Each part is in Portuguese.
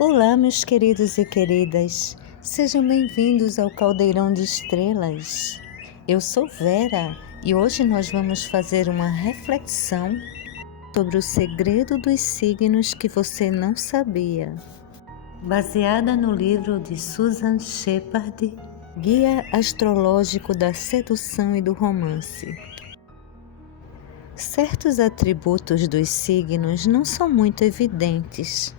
Olá, meus queridos e queridas, sejam bem-vindos ao Caldeirão de Estrelas. Eu sou Vera e hoje nós vamos fazer uma reflexão sobre o segredo dos signos que você não sabia. Baseada no livro de Susan Shepard, Guia Astrológico da Sedução e do Romance. Certos atributos dos signos não são muito evidentes.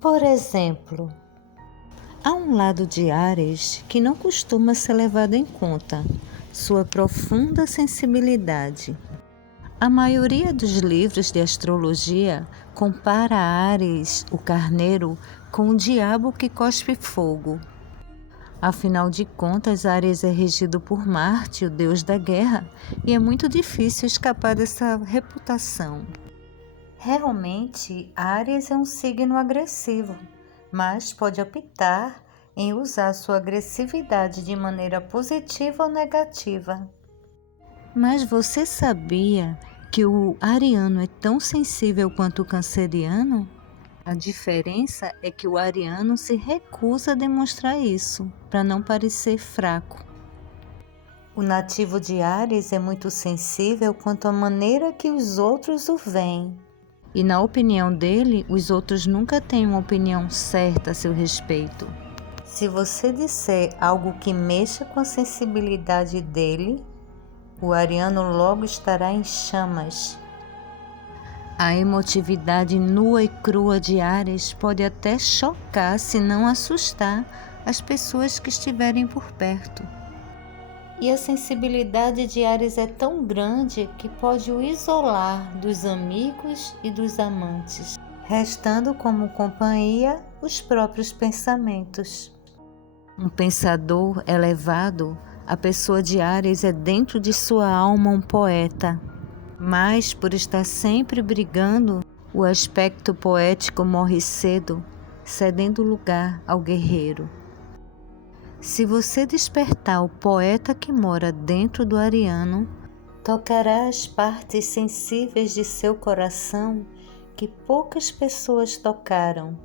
Por exemplo, há um lado de Áries que não costuma ser levado em conta, sua profunda sensibilidade. A maioria dos livros de astrologia compara Áries, o carneiro, com o diabo que cospe fogo. Afinal de contas, Áries é regido por Marte, o deus da guerra, e é muito difícil escapar dessa reputação. Realmente, Áries é um signo agressivo, mas pode optar em usar sua agressividade de maneira positiva ou negativa. Mas você sabia que o ariano é tão sensível quanto o canceriano? A diferença é que o ariano se recusa a demonstrar isso, para não parecer fraco. O nativo de Áries é muito sensível quanto à maneira que os outros o veem. E na opinião dele, os outros nunca têm uma opinião certa a seu respeito. Se você disser algo que mexa com a sensibilidade dele, o ariano logo estará em chamas. A emotividade nua e crua de Áries pode até chocar, se não assustar, as pessoas que estiverem por perto. E a sensibilidade de Áries é tão grande que pode o isolar dos amigos e dos amantes, restando como companhia os próprios pensamentos. Um pensador elevado, a pessoa de Áries é dentro de sua alma um poeta, mas por estar sempre brigando, o aspecto poético morre cedo, cedendo lugar ao guerreiro. Se você despertar o poeta que mora dentro do ariano, tocará as partes sensíveis de seu coração que poucas pessoas tocaram.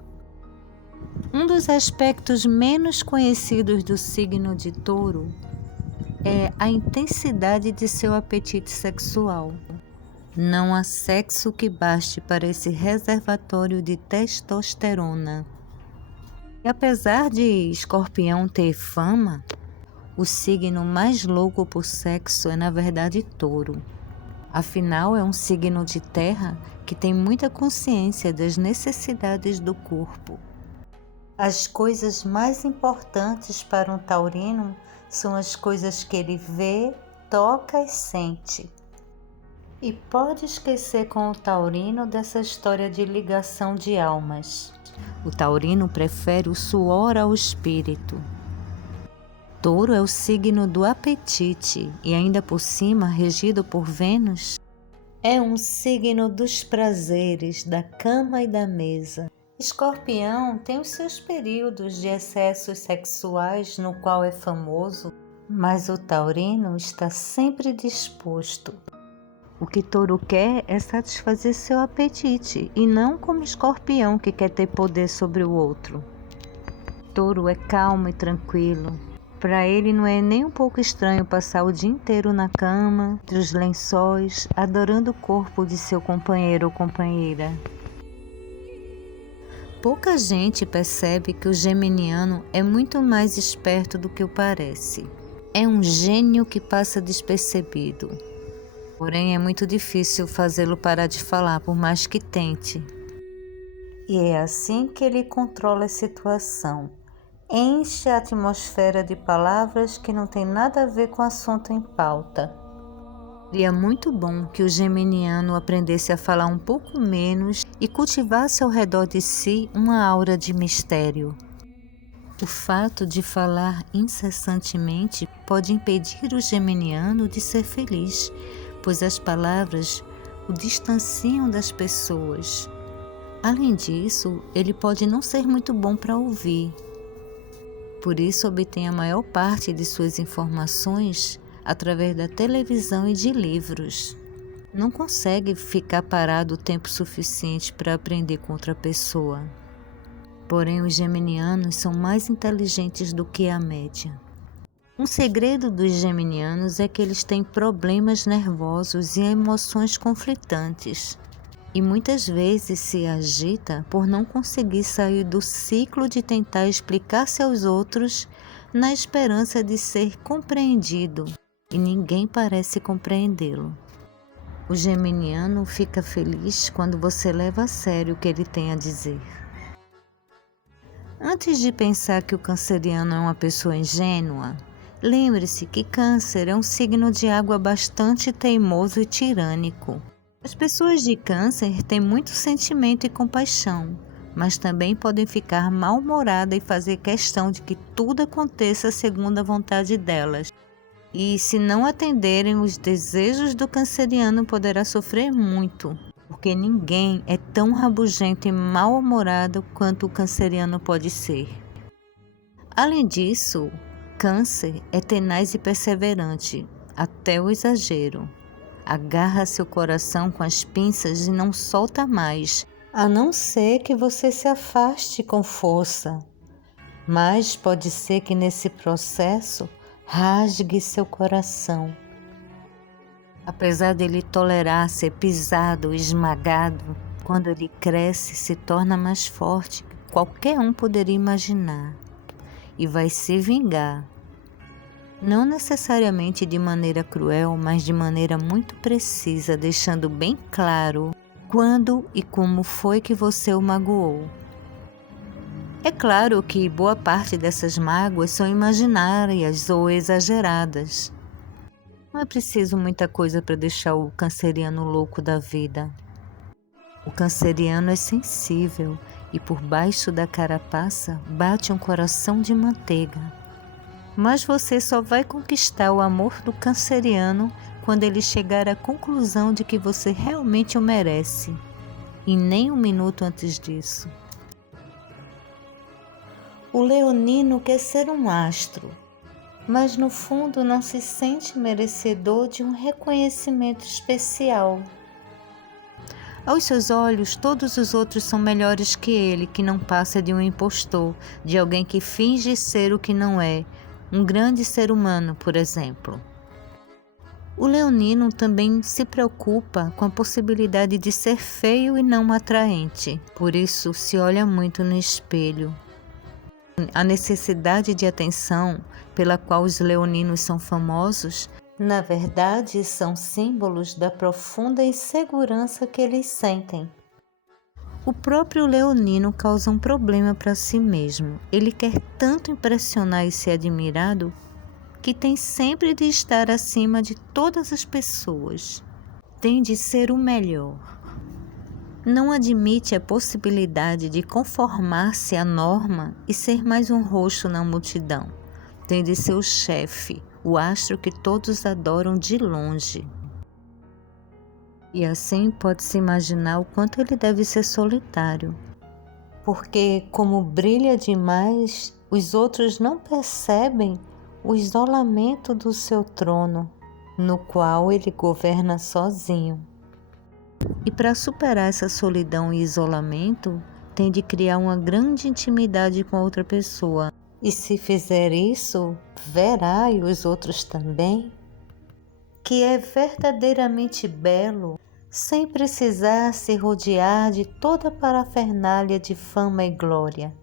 Um dos aspectos menos conhecidos do signo de Touro é a intensidade de seu apetite sexual. Não há sexo que baste para esse reservatório de testosterona. E apesar de Escorpião ter fama, o signo mais louco por sexo é na verdade Touro. Afinal, é um signo de terra que tem muita consciência das necessidades do corpo. As coisas mais importantes para um taurino são as coisas que ele vê, toca e sente. E pode esquecer com o taurino dessa história de ligação de almas. O taurino prefere o suor ao espírito. Touro é o signo do apetite e ainda por cima regido por Vênus. É um signo dos prazeres, da cama e da mesa. Escorpião tem os seus períodos de excessos sexuais no qual é famoso, mas o taurino está sempre disposto. O que Touro quer é satisfazer seu apetite e não como Escorpião que quer ter poder sobre o outro. Touro é calmo e tranquilo. Para ele não é nem um pouco estranho passar o dia inteiro na cama, entre os lençóis, adorando o corpo de seu companheiro ou companheira. Pouca gente percebe que o geminiano é muito mais esperto do que o parece. É um gênio que passa despercebido. Porém, é muito difícil fazê-lo parar de falar, por mais que tente. E é assim que ele controla a situação. Enche a atmosfera de palavras que não tem nada a ver com o assunto em pauta. Seria muito bom que o geminiano aprendesse a falar um pouco menos e cultivasse ao redor de si uma aura de mistério. O fato de falar incessantemente pode impedir o geminiano de ser feliz, pois as palavras o distanciam das pessoas. Além disso, ele pode não ser muito bom para ouvir. Por isso, obtém a maior parte de suas informações através da televisão e de livros. Não consegue ficar parado o tempo suficiente para aprender com outra pessoa. Porém, os geminianos são mais inteligentes do que a média. Um segredo dos geminianos é que eles têm problemas nervosos e emoções conflitantes, e muitas vezes se agita por não conseguir sair do ciclo de tentar explicar-se aos outros na esperança de ser compreendido, e ninguém parece compreendê-lo. O geminiano fica feliz quando você leva a sério o que ele tem a dizer. Antes de pensar que o canceriano é uma pessoa ingênua, lembre-se que Câncer é um signo de água bastante teimoso e tirânico. As pessoas de Câncer têm muito sentimento e compaixão, mas também podem ficar mal-humoradas e fazer questão de que tudo aconteça segundo a vontade delas. E se não atenderem os desejos do canceriano, poderá sofrer muito, porque ninguém é tão rabugento e mal-humorado quanto o canceriano pode ser. Além disso, Câncer é tenaz e perseverante, até o exagero. Agarra seu coração com as pinças e não solta mais, a não ser que você se afaste com força. Mas pode ser que nesse processo rasgue seu coração. Apesar dele tolerar ser pisado e esmagado, quando ele cresce se torna mais forte que qualquer um poderia imaginar e vai se vingar. Não necessariamente de maneira cruel, mas de maneira muito precisa, deixando bem claro quando e como foi que você o magoou. É claro que boa parte dessas mágoas são imaginárias ou exageradas. Não é preciso muita coisa para deixar o canceriano louco da vida. O canceriano é sensível e por baixo da carapaça bate um coração de manteiga. Mas você só vai conquistar o amor do canceriano quando ele chegar à conclusão de que você realmente o merece, e nem um minuto antes disso. O leonino quer ser um astro, mas no fundo não se sente merecedor de um reconhecimento especial. Aos seus olhos, todos os outros são melhores que ele, que não passa de um impostor, de alguém que finge ser o que não é, um grande ser humano, por exemplo. O leonino também se preocupa com a possibilidade de ser feio e não atraente, por isso se olha muito no espelho. A necessidade de atenção pela qual os leoninos são famosos, na verdade, são símbolos da profunda insegurança que eles sentem. O próprio leonino causa um problema para si mesmo. Ele quer tanto impressionar e ser admirado que tem sempre de estar acima de todas as pessoas. Tem de ser o melhor. Não admite a possibilidade de conformar-se à norma e ser mais um rosto na multidão. Tem de ser o chefe, o astro que todos adoram de longe. E assim pode-se imaginar o quanto ele deve ser solitário. Porque, como brilha demais, os outros não percebem o isolamento do seu trono, no qual ele governa sozinho. E para superar essa solidão e isolamento, tem de criar uma grande intimidade com a outra pessoa. E se fizer isso, verá, e os outros também, que é verdadeiramente belo, sem precisar se rodear de toda a parafernália de fama e glória.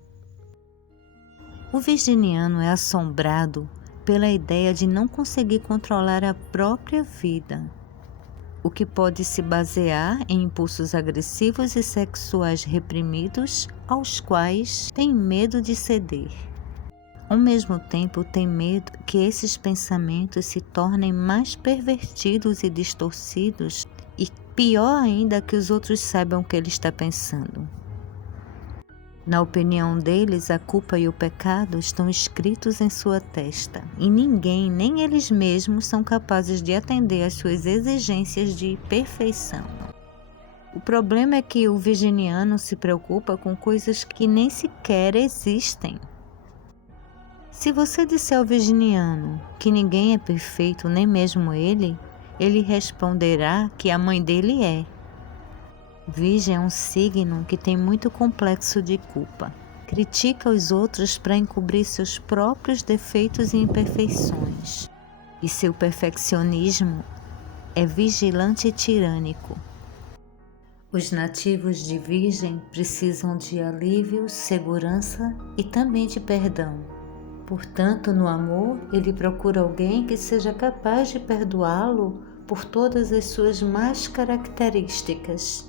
O virginiano é assombrado pela ideia de não conseguir controlar a própria vida, o que pode se basear em impulsos agressivos e sexuais reprimidos, aos quais tem medo de ceder. Ao mesmo tempo, tem medo que esses pensamentos se tornem mais pervertidos e distorcidos, e pior ainda, que os outros saibam o que ele está pensando. Na opinião deles, a culpa e o pecado estão escritos em sua testa, e ninguém, nem eles mesmos, são capazes de atender às suas exigências de perfeição. O problema é que o virginiano se preocupa com coisas que nem sequer existem. Se você disser ao virginiano que ninguém é perfeito, nem mesmo ele responderá que a mãe dele é. Virgem é um signo que tem muito complexo de culpa. critica os outros para encobrir seus próprios defeitos e imperfeições. E seu perfeccionismo é vigilante e tirânico. Os nativos de Virgem precisam de alívio, segurança e também de perdão. Portanto, no amor, ele procura alguém que seja capaz de perdoá-lo por todas as suas más características.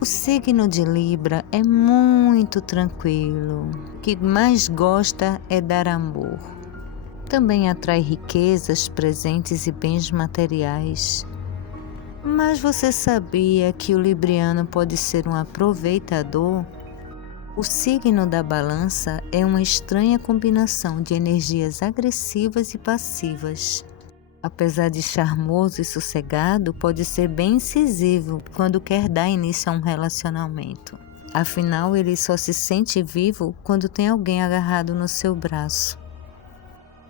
O signo de Libra é muito tranquilo. O que mais gosta é dar amor. Também atrai riquezas, presentes e bens materiais. Mas você sabia que o libriano pode ser um aproveitador? O signo da Balança é uma estranha combinação de energias agressivas e passivas. Apesar de charmoso e sossegado, pode ser bem incisivo quando quer dar início a um relacionamento. Afinal, ele só se sente vivo quando tem alguém agarrado no seu braço.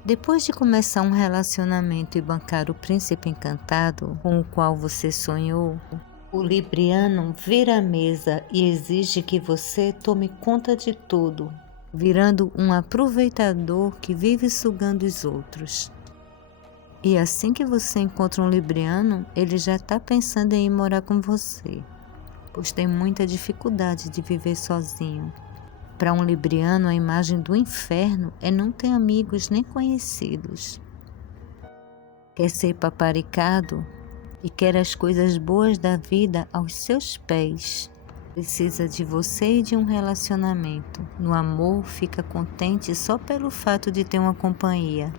Depois de começar um relacionamento e bancar o príncipe encantado com o qual você sonhou, o libriano vira a mesa e exige que você tome conta de tudo, virando um aproveitador que vive sugando os outros. E assim que você encontra um libriano, ele já está pensando em ir morar com você, pois tem muita dificuldade de viver sozinho. Para um libriano, a imagem do inferno é não ter amigos nem conhecidos. Quer ser paparicado e quer as coisas boas da vida aos seus pés. Precisa de você e de um relacionamento. No amor, fica contente só pelo fato de ter uma companhia.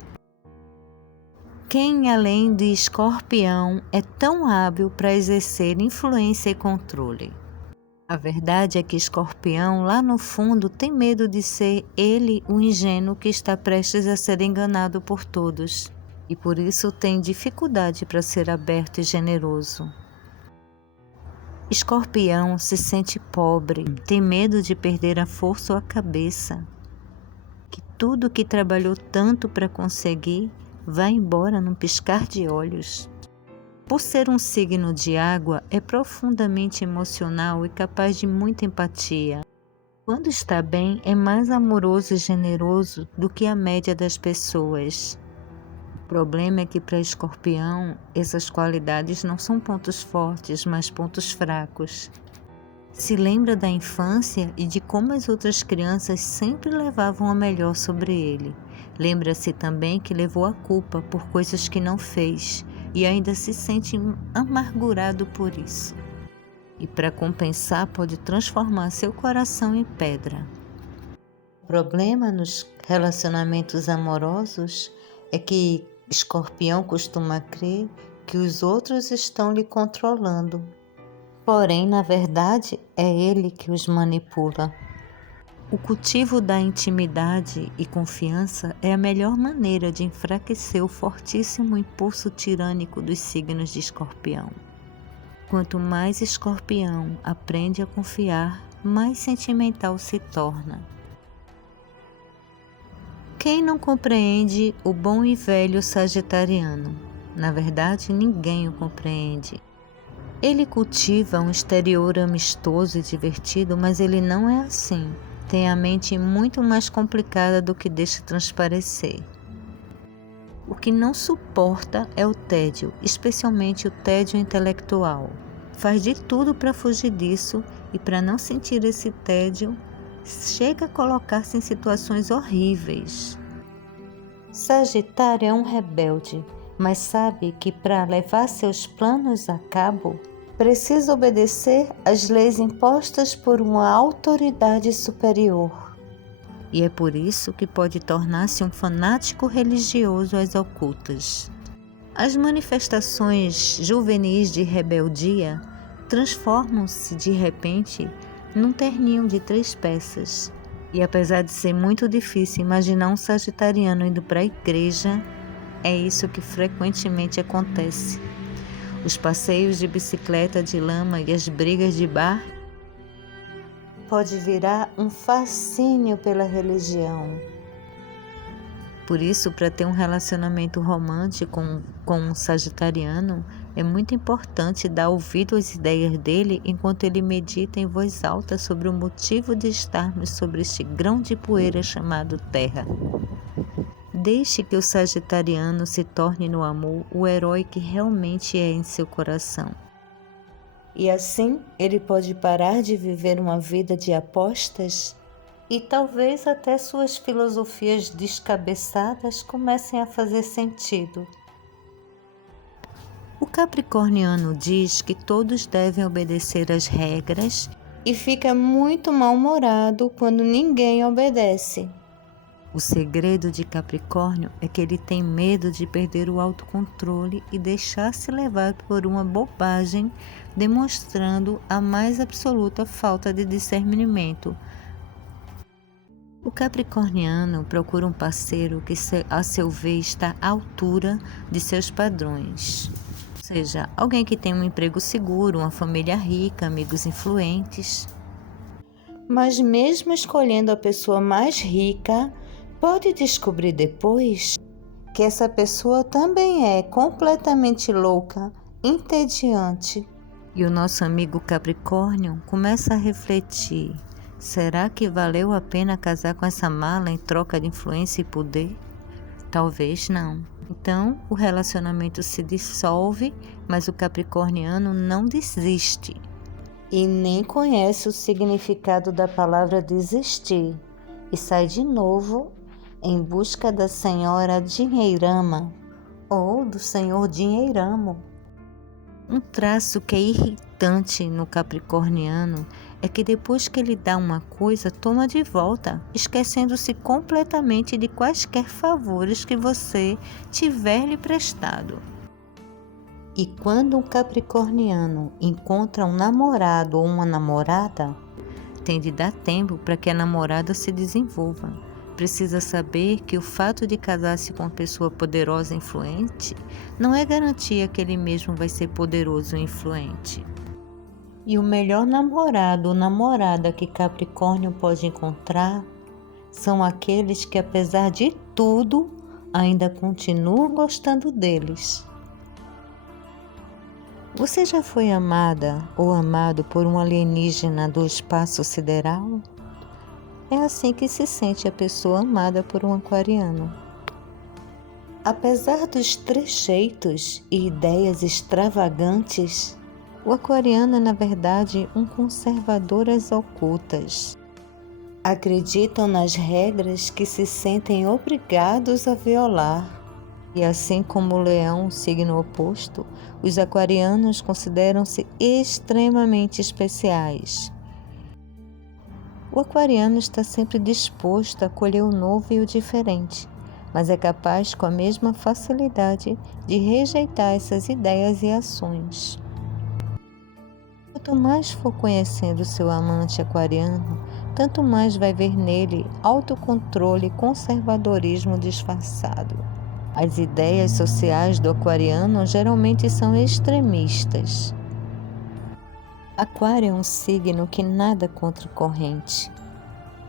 Quem, além de Escorpião, é tão hábil para exercer influência e controle? A verdade é que Escorpião, lá no fundo, tem medo de ser ele o ingênuo que está prestes a ser enganado por todos, e por isso tem dificuldade para ser aberto e generoso. Escorpião se sente pobre, tem medo de perder a força ou a cabeça, que tudo que trabalhou tanto para conseguir vai embora num piscar de olhos. Por ser um signo de água, é profundamente emocional e capaz de muita empatia. Quando está bem, é mais amoroso e generoso do que a média das pessoas. O problema é que para Escorpião, essas qualidades não são pontos fortes, mas pontos fracos. Se lembra da infância e de como as outras crianças sempre levavam a melhor sobre ele. Lembra-se também que levou a culpa por coisas que não fez e ainda se sente amargurado por isso. E para compensar, pode transformar seu coração em pedra. O problema nos relacionamentos amorosos é que Escorpião costuma crer que os outros estão lhe controlando. Porém, na verdade, é ele que os manipula. O cultivo da intimidade e confiança é a melhor maneira de enfraquecer o fortíssimo impulso tirânico dos signos de Escorpião. Quanto mais Escorpião aprende a confiar, mais sentimental se torna. Quem não compreende o bom e velho sagitariano? Na verdade, ninguém o compreende. Ele cultiva um exterior amistoso e divertido, mas ele não é assim. Tem a mente muito mais complicada do que deixa transparecer. O que não suporta é o tédio, especialmente o tédio intelectual. Faz de tudo para fugir disso e, para não sentir esse tédio, chega a colocar-se em situações horríveis. Sagitário é um rebelde, mas sabe que para levar seus planos a cabo, precisa obedecer às leis impostas por uma autoridade superior. E é por isso que pode tornar-se um fanático religioso às ocultas. As manifestações juvenis de rebeldia transformam-se de repente num terninho de 3 peças. E apesar de ser muito difícil imaginar um sagitariano indo para a igreja, é isso que frequentemente acontece. Os passeios de bicicleta de lama e as brigas de bar pode virar um fascínio pela religião. Por isso, para ter um relacionamento romântico com um sagitariano, É muito importante dar ouvido às ideias dele enquanto ele medita em voz alta sobre o motivo de estarmos sobre este grão de poeira chamado Terra. Deixe que o sagitariano se torne no amor o herói que realmente é em seu coração. E assim ele pode parar de viver uma vida de apostas e talvez até suas filosofias descabeçadas comecem a fazer sentido. O capricorniano diz que todos devem obedecer às regras e fica muito mal-humorado quando ninguém obedece. O segredo de Capricórnio é que ele tem medo de perder o autocontrole e deixar-se levar por uma bobagem, demonstrando a mais absoluta falta de discernimento. O capricorniano procura um parceiro que, a seu ver, está à altura de seus padrões. Ou seja, alguém que tem um emprego seguro, uma família rica, amigos influentes. Mas mesmo escolhendo a pessoa mais rica, pode descobrir depois que essa pessoa também é completamente louca, entediante. E o nosso amigo Capricórnio começa a refletir: será que valeu a pena casar com essa mala em troca de influência e poder? Talvez não. Então, o relacionamento se dissolve, mas o capricorniano não desiste. E nem conhece o significado da palavra desistir. E sai de novo em busca da senhora Dinheirama ou do senhor Dinheiramo. Um traço que é irritante no capricorniano é que depois que ele dá uma coisa, toma de volta, esquecendo-se completamente de quaisquer favores que você tiver lhe prestado. E quando um capricorniano encontra um namorado ou uma namorada, tem de dar tempo para que a namorada se desenvolva. Precisa saber que o fato de casar-se com uma pessoa poderosa e influente não é garantia que ele mesmo vai ser poderoso e influente. E o melhor namorado ou namorada que Capricórnio pode encontrar são aqueles que, apesar de tudo, ainda continuam gostando deles. Você já foi amada ou amado por um alienígena do espaço sideral? É assim que se sente a pessoa amada por um aquariano. Apesar dos trejeitos e ideias extravagantes, o aquariano é, na verdade, um conservador às ocultas. Acreditam nas regras que se sentem obrigados a violar. E assim como o leão, signo oposto, os aquarianos consideram-se extremamente especiais. O aquariano está sempre disposto a acolher o novo e o diferente, mas é capaz com a mesma facilidade de rejeitar essas ideias e ações. Quanto mais for conhecendo seu amante aquariano, tanto mais vai ver nele autocontrole e conservadorismo disfarçado. As ideias sociais do aquariano geralmente são extremistas. Aquário é um signo que nada contra a corrente.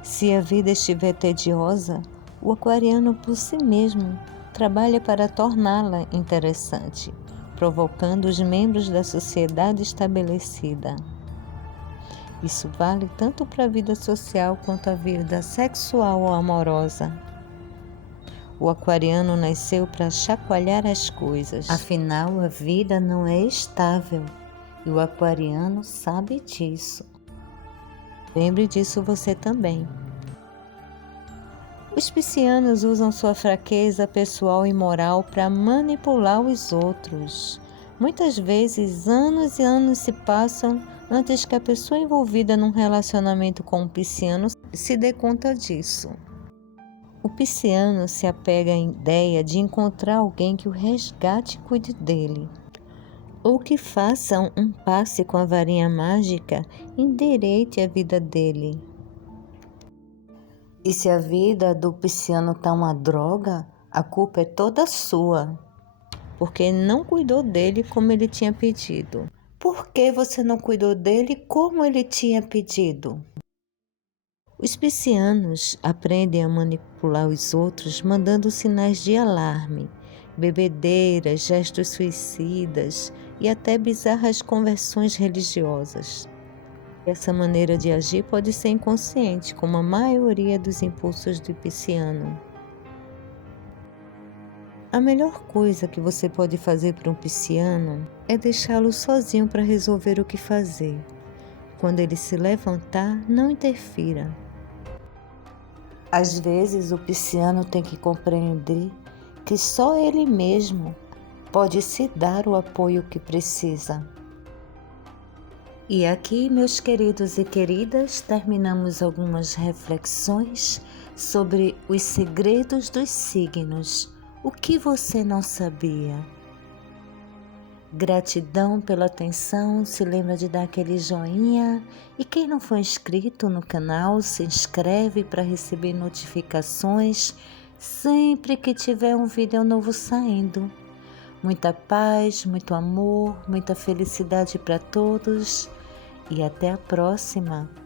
Se a vida estiver tediosa, o aquariano por si mesmo trabalha para torná-la interessante, provocando os membros da sociedade estabelecida. Isso vale tanto para a vida social quanto a vida sexual ou amorosa. O aquariano nasceu para chacoalhar as coisas, afinal a vida não é estável. E o aquariano sabe disso. Lembre disso você também. Os piscianos usam sua fraqueza pessoal e moral para manipular os outros. Muitas vezes, anos e anos se passam antes que a pessoa envolvida num relacionamento com um pisciano se dê conta disso. O pisciano se apega à ideia de encontrar alguém que o resgate e cuide dele, ou que façam um passe com a varinha mágica e endireite a vida dele. E se a vida do pisciano está uma droga, a culpa é toda sua, porque não cuidou dele como ele tinha pedido. Por que você não cuidou dele como ele tinha pedido? Os piscianos aprendem a manipular os outros mandando sinais de alarme, bebedeiras, gestos suicidas e até bizarras conversões religiosas. Essa maneira de agir pode ser inconsciente, como a maioria dos impulsos do pisciano. A melhor coisa que você pode fazer para um pisciano é deixá-lo sozinho para resolver o que fazer. Quando ele se levantar, não interfira. Às vezes, o pisciano tem que compreender que só ele mesmo pode se dar o apoio que precisa. E aqui, meus queridos e queridas, terminamos algumas reflexões sobre os segredos dos signos. O que você não sabia? Gratidão pela atenção, se lembra de dar aquele joinha. E quem não for inscrito no canal, se inscreve para receber notificações sempre que tiver um vídeo novo saindo. Muita paz, muito amor, muita felicidade para todos e até a próxima!